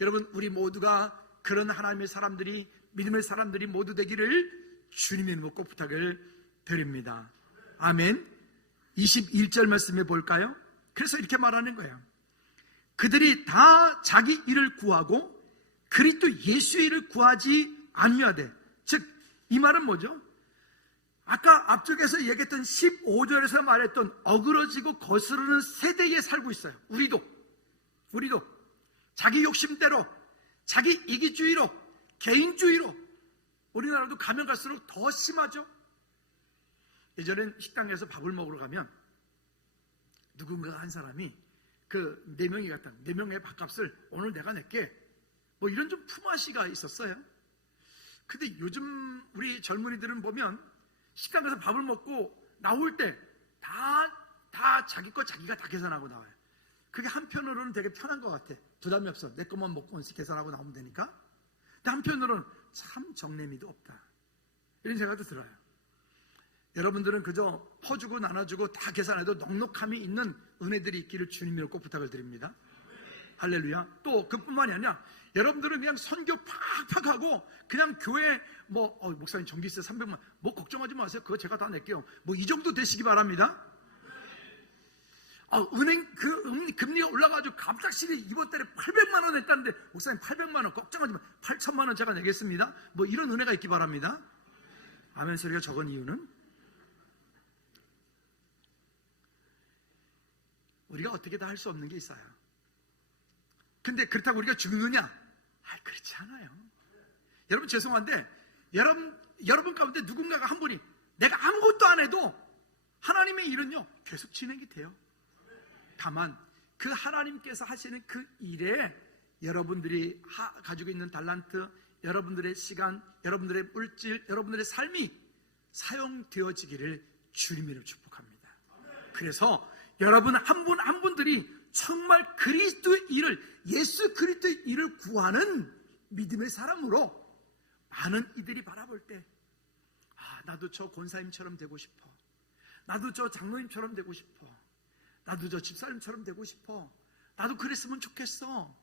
여러분, 우리 모두가 그런 하나님의 사람들이, 믿음의 사람들이 모두 되기를 주님의 이름으로 꼭 부탁을 드립니다. 아멘. 21절 말씀해 볼까요? 그래서 이렇게 말하는 거예요. 그들이 다 자기 일을 구하고 그리스도 예수의 일을 구하지 아니하되. 즉, 이 말은 뭐죠? 아까 앞쪽에서 얘기했던 15절에서 말했던 어그러지고 거스르는 세대에 살고 있어요. 우리도 자기 욕심대로, 자기 이기주의로, 개인주의로. 우리나라도 가면 갈수록 더 심하죠. 예전엔 식당에서 밥을 먹으러 가면 누군가 한 사람이 그 4명이 갔다, 4명의 밥값을 오늘 내가 낼게, 뭐 이런 좀 품앗이가 있었어요. 근데 요즘 우리 젊은이들은 보면 식당 가서 밥을 먹고 나올 때 다 자기 거 자기가 다 계산하고 나와요. 그게 한편으로는 되게 편한 것 같아. 부담이 없어. 내 것만 먹고 계산하고 나오면 되니까. 근데 한편으로는 참 정내미도 없다, 이런 생각도 들어요. 여러분들은 그저 퍼주고 나눠주고 다 계산해도 넉넉함이 있는 은혜들이 있기를 주님으로 꼭 부탁을 드립니다. 할렐루야. 또 그뿐만이 아니라 여러분들은 그냥 선교 팍팍 하고 그냥 교회 목사님 전기세 300만 걱정하지 마세요. 그거 제가 다 낼게요. 이 정도 되시기 바랍니다. 은행 금리가 올라가지고 갑작스레 이번 달에 800만 원 했다는데 목사님 800만 원 걱정하지 마. 8천만 원 제가 내겠습니다. 이런 은혜가 있기 바랍니다. 아멘 소리가 적은 이유는 우리가 어떻게 다 할 수 없는 게 있어요. 근데 그렇다고 우리가 죽느냐? 그렇지 않아요. 여러분 죄송한데 여러분 가운데 누군가가 한 분이 내가 아무것도 안 해도 하나님의 일은요 계속 진행이 돼요. 다만 그 하나님께서 하시는 그 일에 여러분들이 가지고 있는 달란트, 여러분들의 시간, 여러분들의 물질, 여러분들의 삶이 사용되어지기를 주님으로 축복합니다. 그래서 여러분 한 분 한 분들이 정말 그리스도의 일을, 예수 그리스도의 일을 구하는 믿음의 사람으로 많은 이들이 바라볼 때 나도 저 권사님처럼 되고 싶어, 나도 저 장로님처럼 되고 싶어, 나도 저 집사님처럼 되고 싶어, 나도 그랬으면 좋겠어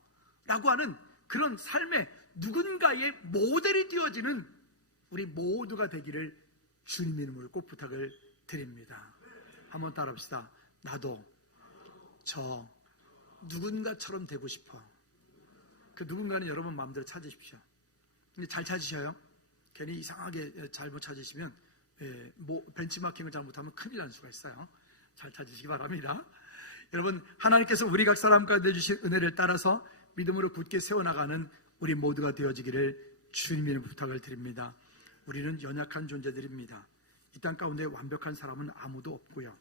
라고 하는 그런 삶의 누군가의 모델이 되어지는 우리 모두가 되기를 주님의 이름으로 꼭 부탁을 드립니다. 한번 따라합시다. 나도 저 누군가처럼 되고 싶어. 그 누군가는 여러분 마음대로 찾으십시오. 근데 잘 찾으셔요. 괜히 이상하게 잘못 찾으시면 벤치마킹을 잘못하면 큰일 날 수가 있어요. 잘 찾으시기 바랍니다. 여러분, 하나님께서 우리 각 사람 가운데 주신 은혜를 따라서 믿음으로 굳게 세워나가는 우리 모두가 되어지기를 주님의 이름으로 부탁을 드립니다. 우리는 연약한 존재들입니다. 이 땅 가운데 완벽한 사람은 아무도 없고요.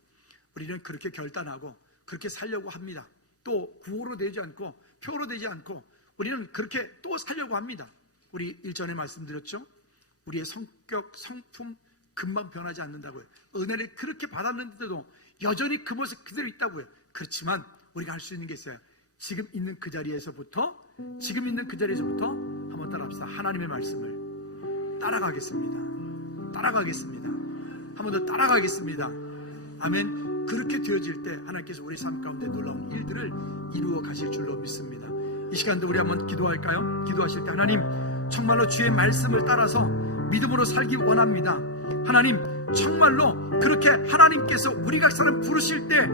우리는 그렇게 결단하고 그렇게 살려고 합니다. 또 구호로 되지 않고 표로 되지 않고 우리는 그렇게 또 살려고 합니다. 우리 일전에 말씀드렸죠. 우리의 성격, 성품 금방 변하지 않는다고요. 은혜를 그렇게 받았는데도 여전히 그 모습 그대로 있다고요. 그렇지만 우리가 할 수 있는 게 있어요. 지금 있는 그 자리에서부터 한번 따라합시다. 하나님의 말씀을 따라가겠습니다. 따라가겠습니다. 한 번 더 따라가겠습니다. 아멘. 그렇게 되어질 때 하나님께서 우리 삶 가운데 놀라운 일들을 이루어 가실 줄로 믿습니다. 이 시간도 우리 한번 기도할까요? 기도하실 때 하나님, 정말로 주의 말씀을 따라서 믿음으로 살기 원합니다. 하나님, 정말로 그렇게 하나님께서 우리 각 사람 부르실 때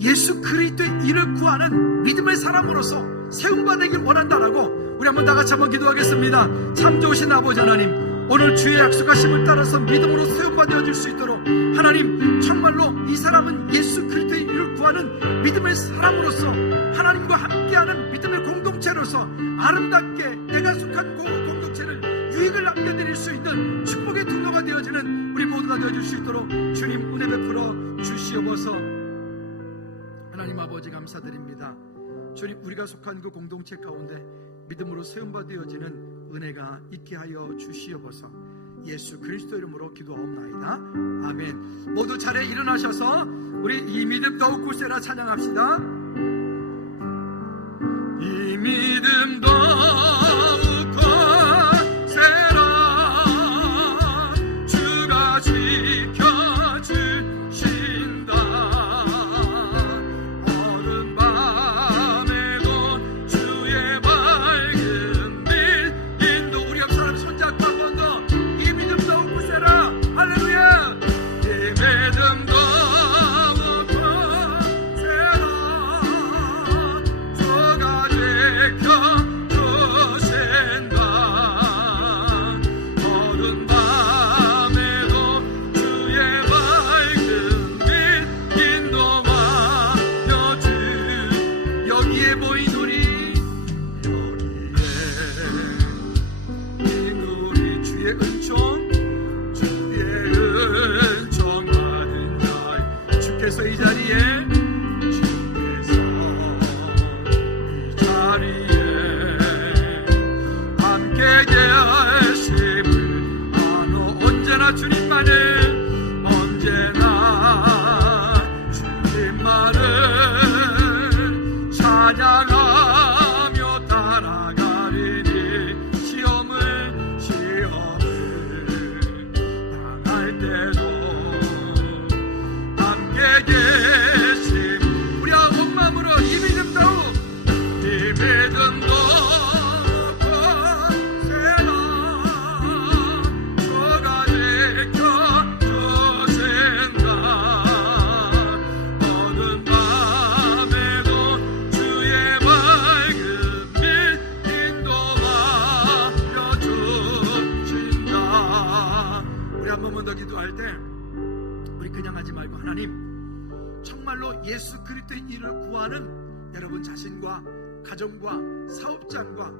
예수 그리스도의 일을 구하는 믿음의 사람으로서 세움받기 원한다라고 우리 한번 다 같이 한번 기도하겠습니다. 참 좋으신 아버지 하나님, 오늘 주의 약속하심을 따라서 믿음으로 세움받아줄 수 있도록 하나님, 정말로 이 사람은 예수 그리스도의 일을 구하는 믿음의 사람으로서 하나님과 함께하는 믿음의 공동체로서 아름답게 내가 속한 공동체를 유익을 남겨드릴 수 있는 축복의 통로가 되어지는 우리 모두가 되어줄 수 있도록 주님 은혜 베풀어 주시옵소서. 하나님 아버지 감사드립니다. 주님, 우리가 속한 그 공동체 가운데 믿음으로 세움받아지는 은혜가 있게 하여 주시옵소서. 예수 그리스도 이름으로 기도하옵나이다. 아멘. 모두 자리에 일어나셔서 우리 이 믿음 더욱 굳세라 찬양합시다. 이 믿음 더욱 굳세라 주가 지켜주신다. 어두운 밤에도 주의 밝은 빛 인도. 우리 옆 사람 손잡고 한 번 더. 이 믿음 더욱 굳세라. 할렐루야. 이 믿음 더욱 굳세라 주가 지켜주신다. 어두운 밤에도 주의 밝은 빛 인도하여 주. 여기에 보인 우리, 여기에 우리 주의 은총 받은 자, 주께서 이 자리에 함께 계심을 아노. 언제나 주님만을, 언제나 주님만을 찬양하며 따라가리니 시험을 당할 때도 함께 계심. 우리 온 마음으로 이 믿음 더욱, 이 믿음 더욱 굳세라 주가 지켜주신다. 어두운 밤에도 주의 밝은 빛 인도하여 주신다. 우리 한 번만 더 기도할 때 우리 그냥 하지 말고 하나님, 정말로 예수 그리스도의 일을 구하는 여러분 자신과 가정과 사업장과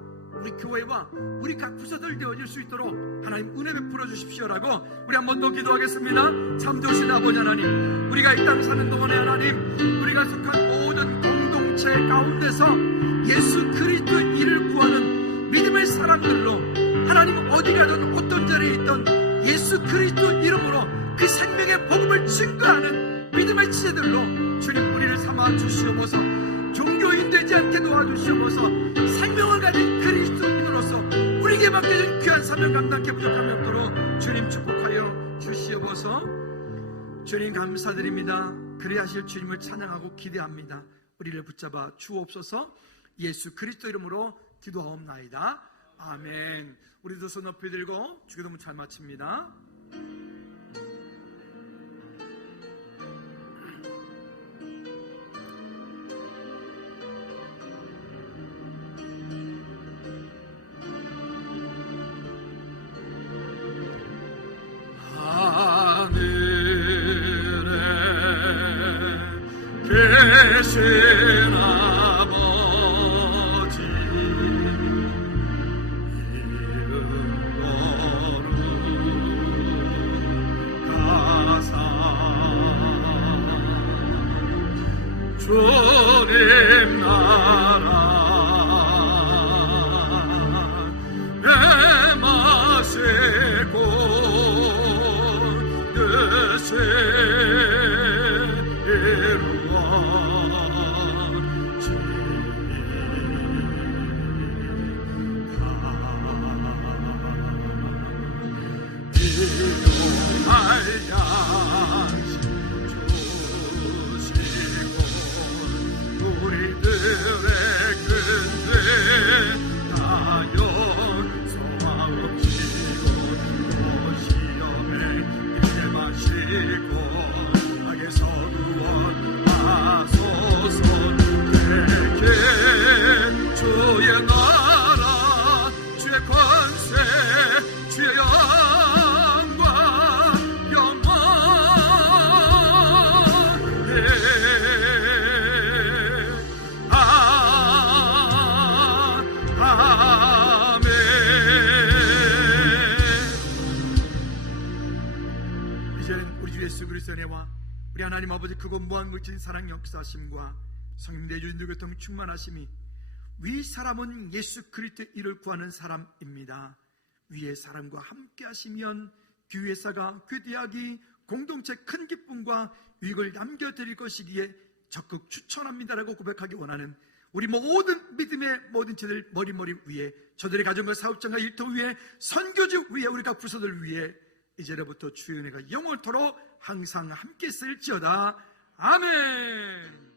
우리 교회와 우리 각 부서들 되어질 수 있도록 하나님 은혜 베풀어 주십시오라고 우리 한 번 더 기도하겠습니다. 참 좋으신 아버지 하나님, 우리가 이 땅 사는 동안에 하나님, 우리가 속한 모든 공동체 가운데서 예수 그리스도의 일을 구하는 믿음의 사람들로 하나님, 어디 가든 어떤 자리에 있던 예수 그리스도 이름으로 그 생명의 복음을 증거하는 믿음의 지체들로 주님 우리를 삼아 주시옵소서. 종교인 되지 않게 도와주시옵소서. 생명을 가진 그리스도인으로서 우리에게 맡겨진 귀한 사명 감당케 부족함이 없도록 주님 축복하여 주시옵소서. 주님 감사드립니다. 그리하실 주님을 찬양하고 기대합니다. 우리를 붙잡아 주옵소서. 예수 그리스도 이름으로 기도하옵나이다. 아멘. 우리도 손 높이 들고 주기도문 잘 마칩니다. 계신 아버지 이름 거룩하사 주님 나라 해마시고 뜻을 이루어지다. 전에와 우리 하나님 아버지 크고 무한무진 사랑 역사하심과 성령 내주인들 교통 충만하심이 위 사람은 예수 그리스도의 일을 구하는 사람입니다. 위의 사람과 함께 하시면 교회사가 교대학이 공동체 큰 기쁨과 유익을 남겨드릴 것이기에 적극 추천합니다라고 고백하기 원하는 우리 모든 믿음의 모든 제들 머리머리 위에 저들의 가정과 사업장과 일터 위에 선교지 위에 우리 각 부서들 위에 이제로부터 주의 은혜가 영원토록 항상 함께 있을지어다. 아멘.